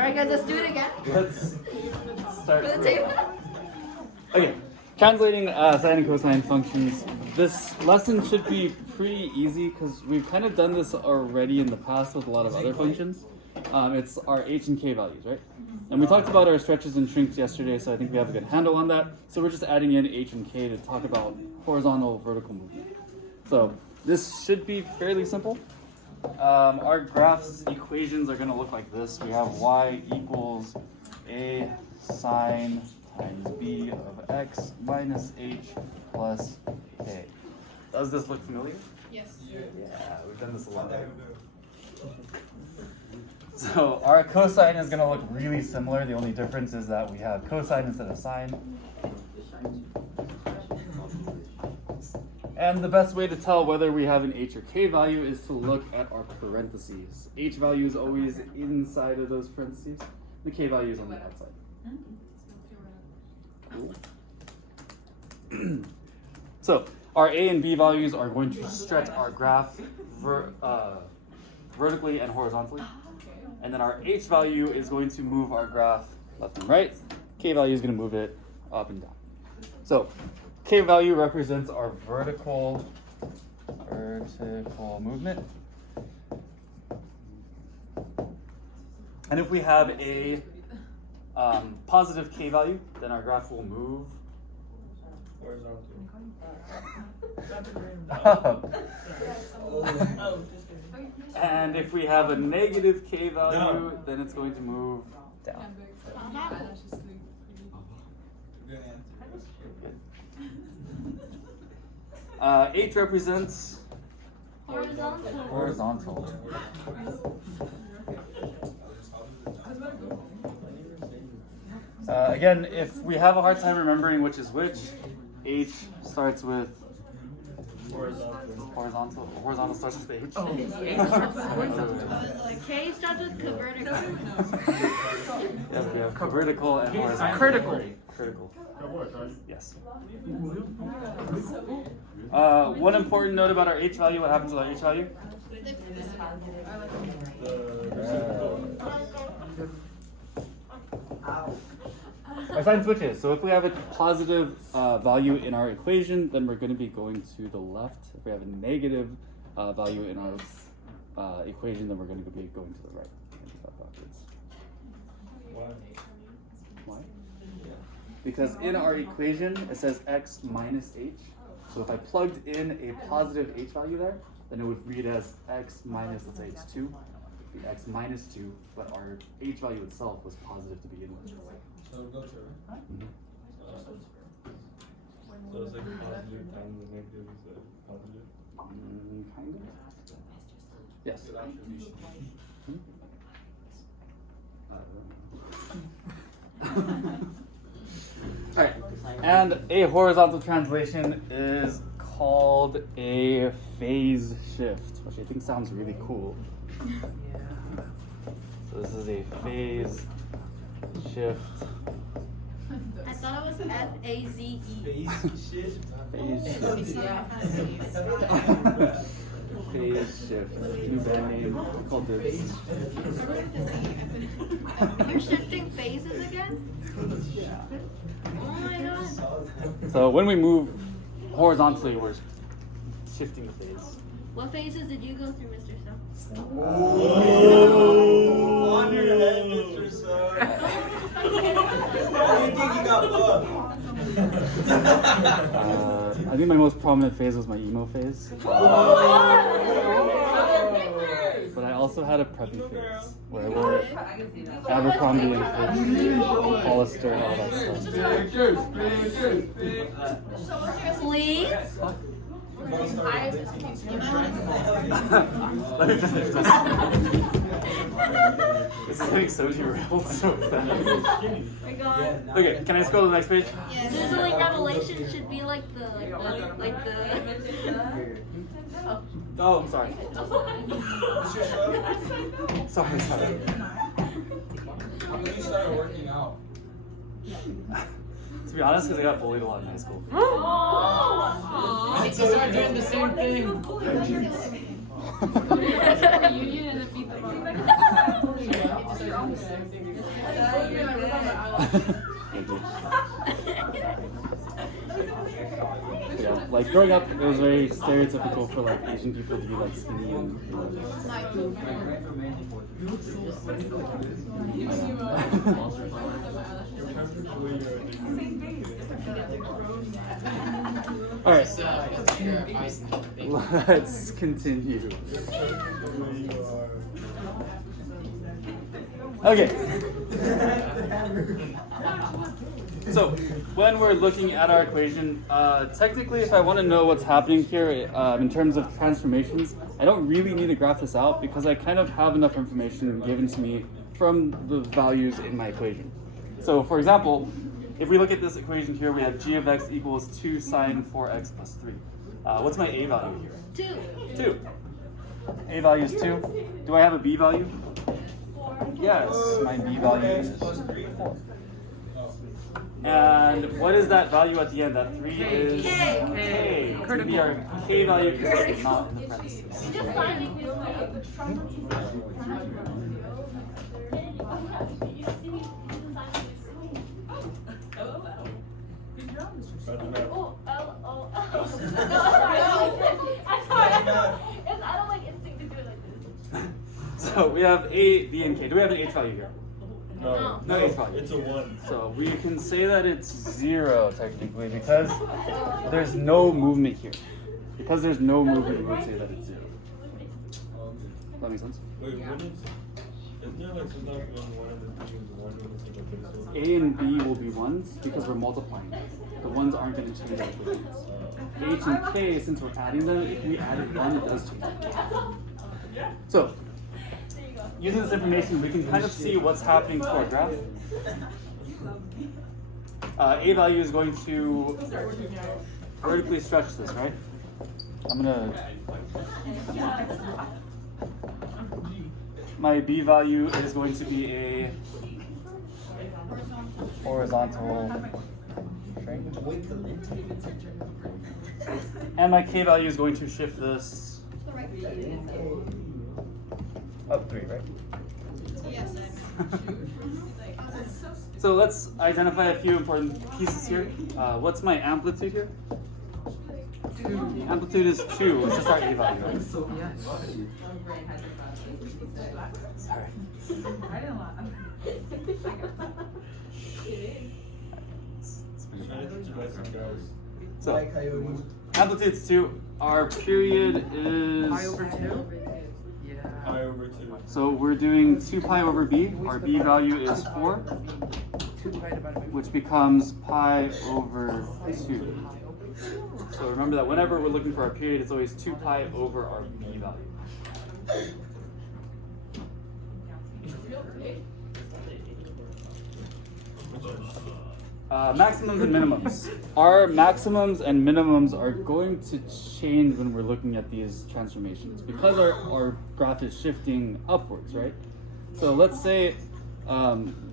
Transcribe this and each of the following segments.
Alright guys, let's do it again. Let's start. For the table. Okay, translating sine and cosine functions. This lesson should be pretty easy because we've kind of done this already in the past with a lot of other functions. It's our h and k values, right? And we talked about our stretches and shrinks yesterday, so I think we have a good handle on that. So we're just adding in h and k to talk about horizontal, vertical movement. So this should be fairly simple. Our graphs equations are going to look like this. We have y equals a sine times b of x minus h plus k. Does this look familiar? Yes. Yeah, we've done this a lot. So our cosine is going to look really similar. The only difference is that we have cosine instead of sine. And the best way to tell whether we have an h or k value is to look at our parentheses. H value is always inside of those parentheses. The k value is on the outside. Cool. So our a and b values are going to stretch our graph vertically and horizontally. And then our h value is going to move our graph left and right. K value is going to move it up and down. So k value represents our vertical movement. And if we have a positive k value, then our graph will move up. And if we have a negative k value, then it's going to move down. H represents horizontal. Again, if we have a hard time remembering which is which, H starts with horizontal. Horizontal starts with H. Oh. K starts with vertical. Yeah, we have vertical and horizontal. Critical. Yes. One important note about our H value. What happens with our H value? Our sign switches. So if we have a positive value in our equation, then we're going to be going to the left. If we have a negative value in our equation, then we're going to be going to the right. Why? Because in our equation, it says x minus h. So if I plugged in a positive h value there, then it would read as x minus, let's say it's 2. Be x minus 2, but our h value itself was positive to begin with. So it goes to right? So it's like positive times the negative is positive? Kind of. Yes. Alright, and a horizontal translation is called a phase shift, which I think sounds really cool. So this is a phase shift. I thought it was F-A-Z-E. Phase shift? Phase shift. New band name called this. You're shifting phases again? Oh my god. So when we move horizontally, we're shifting the phase. What phases did you go through, Mr. Sung? Oh, on your head, Mr. Sung. Why do you think you got buffed? I think my most prominent phase was my emo phase. But I also had a preppy phase where I wore Abercrombie and Fitch, Hollister, all that stuff. Please? Let me finish this. This is getting so derailed so fast. My god. Okay, can I just go to the next page? Yeah, usually Revelation should be like the. Oh, I'm sorry. Sorry. When you started working out? To be honest, because I got bullied a lot in high school. I need to start doing the same thing. Yeah, like growing up, it was very stereotypical for like Asian people to be like skinny and. All right, let's continue. Okay. So, when we're looking at our equation, technically if I want to know what's happening here in terms of transformations, I don't really need to graph this out because I kind of have enough information given to me from the values in my equation. So for example, if we look at this equation here, we have g of x equals 2 sine 4x plus 3. What's my a value here? 2. A value is 2. Do I have a b value? Yes, my b value is 4. And what is that value at the end? That 3 is k. It's going to be our k value because it's not in the parentheses. So we have a, b, and k. Do we have an h value here? No. No h value. It's a 1. So we can say that it's 0 technically because there's no movement here. Because there's no movement, we would say that it's 0. That makes sense? Wait, what is? Isn't there like sometimes when one of the things is 1 and it's like a A and b will be 1s because we're multiplying. The 1s aren't going to change our equations. H and k, since we're adding them, if we added 1, it does change. So, using this information, we can kind of see what's happening to our graph. A value is going to vertically stretch this, right? I'm gonna. My b value is going to be a horizontal shrink. And my k value is going to shift this up 3, right? Yes. So let's identify a few important pieces here. What's my amplitude here? 2. Amplitude is 2. It's just our a value, right? Sorry. So, amplitude is 2. Our period is Pi over 2? Pi over 2. So we're doing 2 pi over b. Our b value is 4, 2 pi divided by which becomes pi over 2. So remember that whenever we're looking for our period, it's always 2 pi over our b value. Maximums and minimums. Our maximums and minimums are going to change when we're looking at these transformations because our graph is shifting upwards, right? So let's say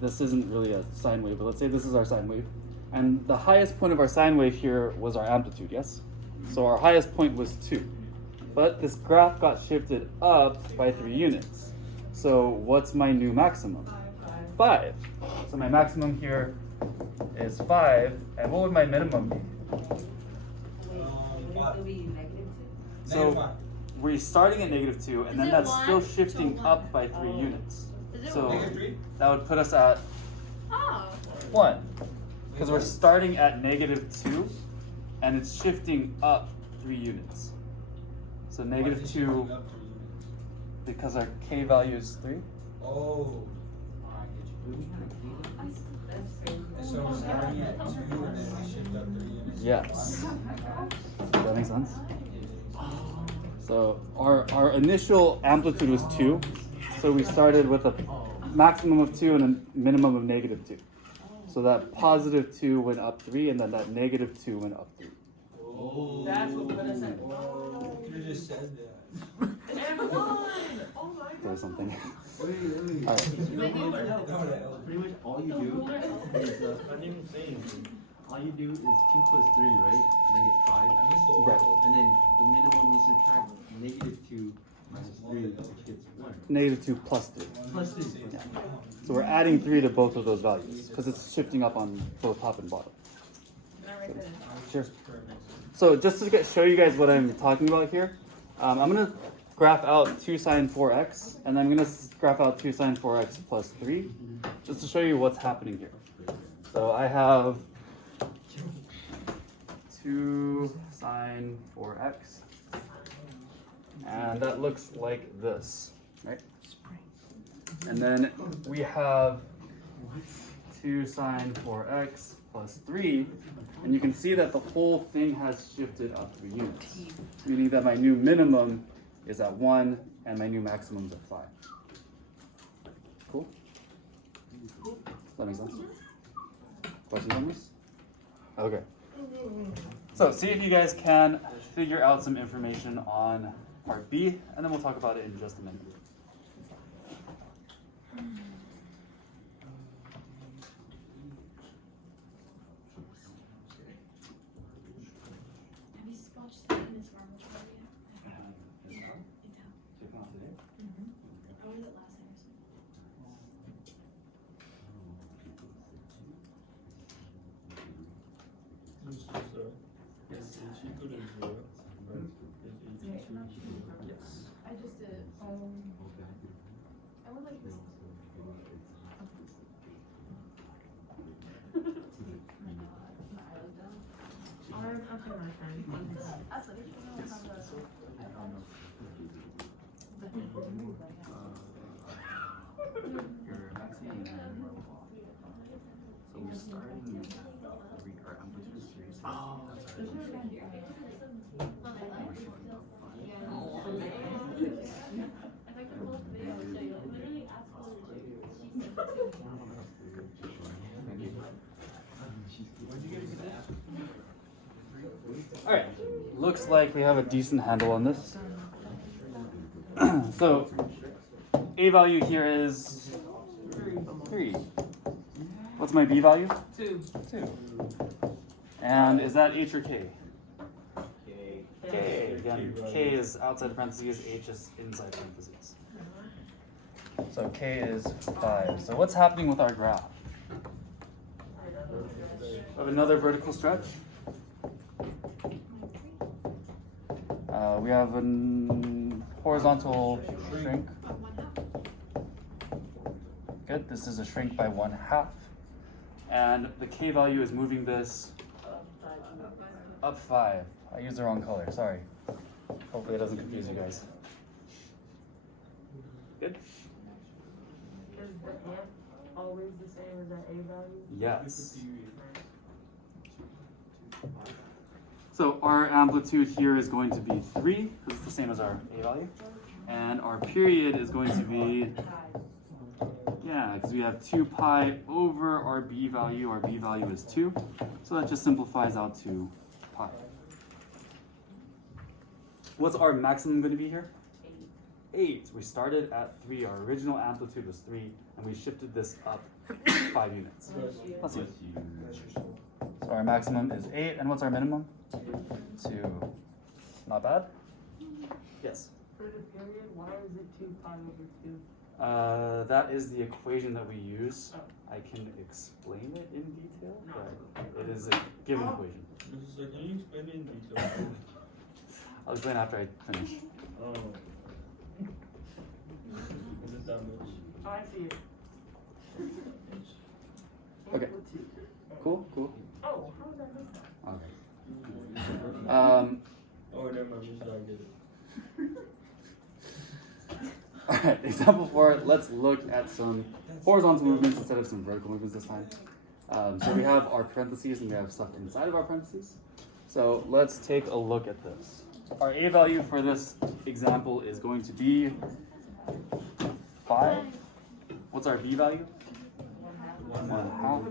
this isn't really a sine wave, but let's say this is our sine wave. And the highest point of our sine wave here was our amplitude, yes? So our highest point was 2. But this graph got shifted up by 3 units. So what's my new maximum? 5. So my maximum here is 5, and what would my minimum be? So we're starting at -2, and then that's still shifting up by 3 units. So that would put us at 1, because we're starting at -2, and it's shifting up 3 units. So -2, because our k value is 3. Oh. So we're starting at 2 and then we shift up 3 units? Yes. Does that make sense? So our initial amplitude was 2. So we started with a maximum of 2 and a minimum of -2. So that +2 went up 3, and then that -2 went up 3. Oh. That's what put us at. You just said that. There's something. Wait. Alright. Pretty much all you do is I didn't say anything. all you do is 2 plus 3, right? And then get 5. Right. And then the minimum you subtract -2 minus 3, which gets 1. -2 plus 3. Plus 3. Yeah. So we're adding 3 to both of those values because it's shifting up on both top and bottom. Sure. So just to show you guys what I'm talking about here, I'm going to graph out 2 sine 4x, and then I'm going to graph out 2 sine 4x plus 3, just to show you what's happening here. So I have 2 sine 4x, and that looks like this, right? And then we have 2 sine 4x plus 3, and you can see that the whole thing has shifted up 3 units, meaning that my new minimum is at 1 and my new maximum is at 5. Cool? Does that make sense? Questions on this? Okay. So see if you guys can figure out some information on part B, and then we'll talk about it in just a minute. Have you watched that in this Marvel movie? It's out. I watched it last night or something. Yes. I just did. I would like this. That's what it is. Your maximum and minimum. So we're starting with our amplitude is 3, so that's our Alright, looks like we have a decent handle on this. So, A value here is 3. What's my B value? 2. And is that H or K? K. Again, K is outside the parentheses, H is inside parentheses. So K is 5. So what's happening with our graph? We have another vertical stretch. We have a horizontal shrink. Good, this is a shrink by 1/2. And the K value is moving this up 5. I used the wrong color, sorry. Hopefully it doesn't confuse you guys. Good? Is the amp always the same as that A value? Yes. So our amplitude here is going to be 3, because it's the same as our A value. And our period is going to be, yeah, because we have 2 pi over our B value. Our B value is 2. So that just simplifies out to pi. What's our maximum going to be here? 8. We started at 3. Our original amplitude was 3, and we shifted this up 5 units. Let's see. So our maximum is 8, and what's our minimum? 2. Not bad? Yes? For the period, why is it 2 pi over 2? That is the equation that we use. I can explain it in detail, but it is a given equation. Can you explain it in detail? I'll explain after I finish. Oh. Is it that much? Oh, I see it. Okay. Cool, cool. Oh, how did I miss that? Okay. Oh, never mind. Just I get it. Alright, example 4, let's look at some horizontal movements instead of some vertical movements this time. So we have our parentheses and we have stuff inside of our parentheses. So let's take a look at this. Our A value for this example is going to be 5. What's our B value? 1/2.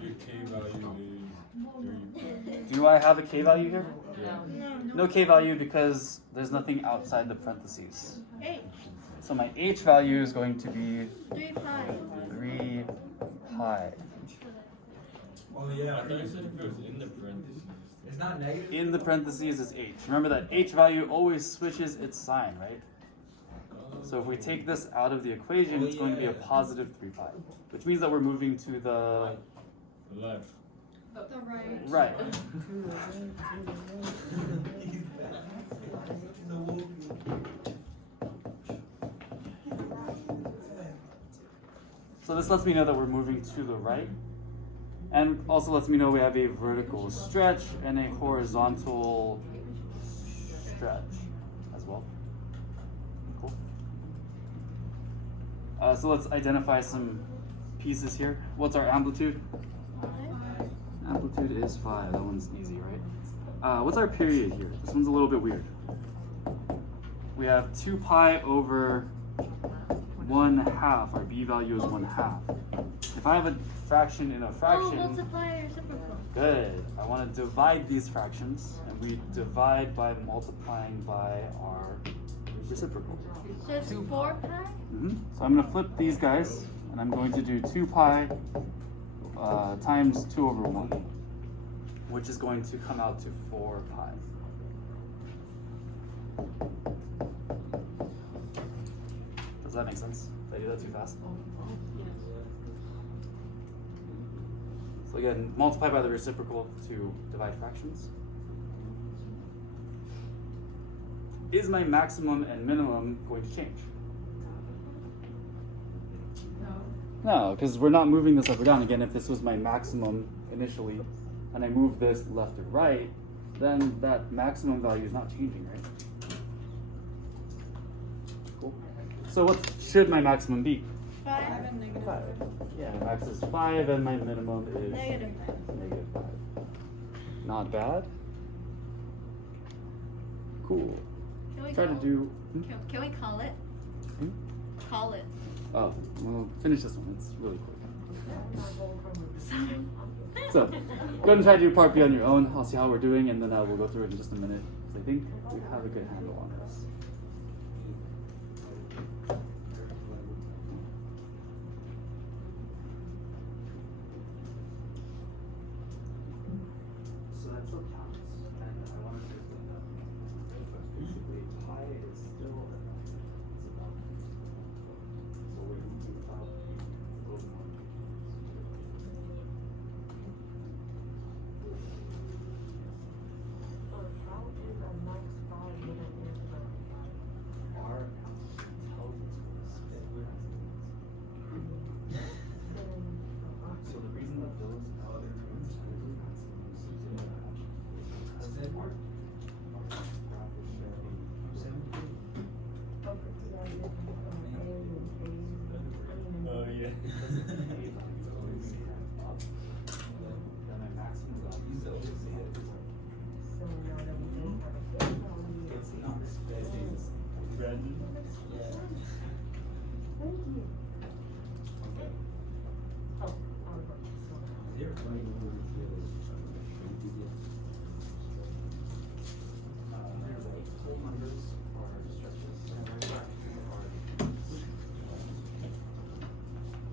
Your K value is 3. Do I have a K value here? Yeah. No K value because there's nothing outside the parentheses. H. So my H value is going to be 3 pi. 3 pi. Oh yeah. I thought you said if it was in the parentheses. It's not negative. in the parentheses is h. Remember that h value always switches its sign, right? So if we take this out of the equation, it's going to be a positive 3 pi, which means that we're moving to the Left. The right. right. So this lets me know that we're moving to the right, and also lets me know we have a vertical stretch and a horizontal stretch as well. Cool. So let's identify some pieces here. What's our amplitude? Amplitude is 5. That one's easy, right? What's our period here? This one's a little bit weird. We have 2 pi over 1/2. Our b value is 1/2. If I have a fraction in a Oh, fraction, multiply reciprocal. good. I want to divide these fractions, and we divide by multiplying by our reciprocal. So it's 4 pi? So I'm going to flip these guys, and I'm going to do 2 pi times 2 over 1, which is going to come out to 4 pi. Does that make sense? Did I do that too fast? So again, multiply by the reciprocal to divide fractions. Is my maximum and minimum going to change? No, because we're not moving this up or down. Again, if this was my maximum initially, and I move this left or right, then that maximum value is not changing, right? Cool. So what should my maximum be? 5. 5. Yeah, my max is 5 and my minimum is Negative 5. negative 5. Not bad. Cool. Can we Try to go- do. Can we call it? Hmm? Call it. Oh, well, finish this one. It's really quick. Sorry. So, go ahead and try to do part B on your own. I'll see how we're doing, and then we'll go through it in just a minute. Because I think we have a good handle on this. So that still counts, and I want to explain that. Basically, pi is still it's about. So we're moving about a little more. Our intelligence was so the reason that those other terms are because our graph is Oh yeah. then my maximum value is always it's not space. Brandon. Whole numbers are stretches, and my fractions are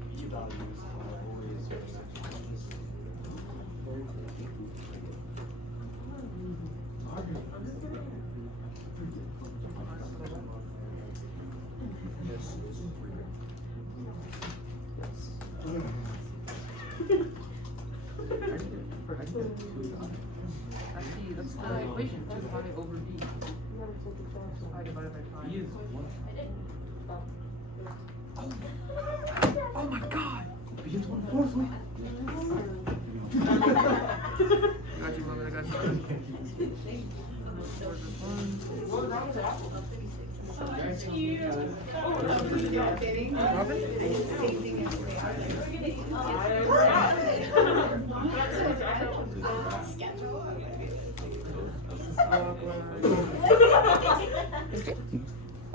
b values are always Actually, that's the equation. 2 pi over b. Pi divided by 5. Oh my god! Got you, brother. I got you.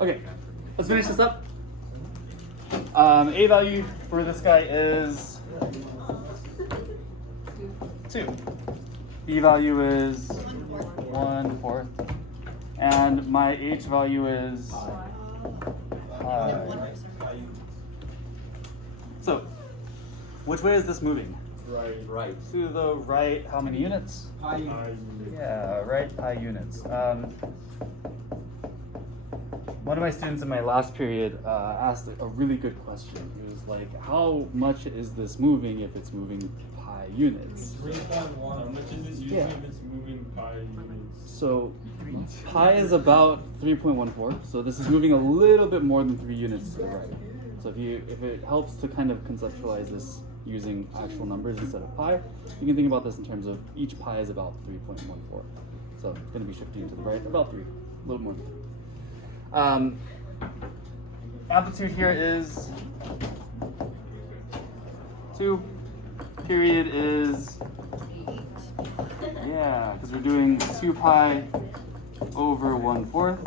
Okay, let's finish this up. A value for this guy is 2. B value is 1/4. And my H value is 5. So, which way is this moving? Right. Right. To the right, how many units? Pi Yeah, right, pi units. One of my students in my last period asked a really good question. He was like, how much is this moving if it's moving pi units? 3.1. How much is this using if it's moving pi units? So pi is about 3.14, so this is moving a little bit more than 3 units to the right. So if it helps to kind of conceptualize this using actual numbers instead of pi, you can think about this in terms of each pi is about 3.14. So it's going to be shifting to the right about 3, a little more than 3. Amplitude here is 2. Period is, yeah, because we're doing 2 pi over 1/4,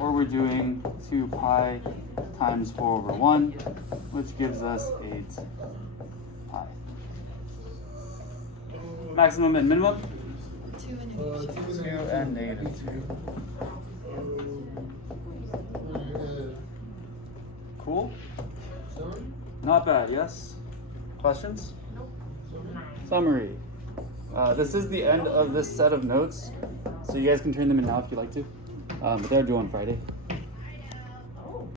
or we're doing 2 pi times 4 over 1, which gives us 8 pi. Maximum and minimum? 2 and 2 and -2. Cool? Not bad, yes? Questions? Summary. This is the end of this set of notes, so you guys can turn them in now if you'd like to. But they're due on Friday.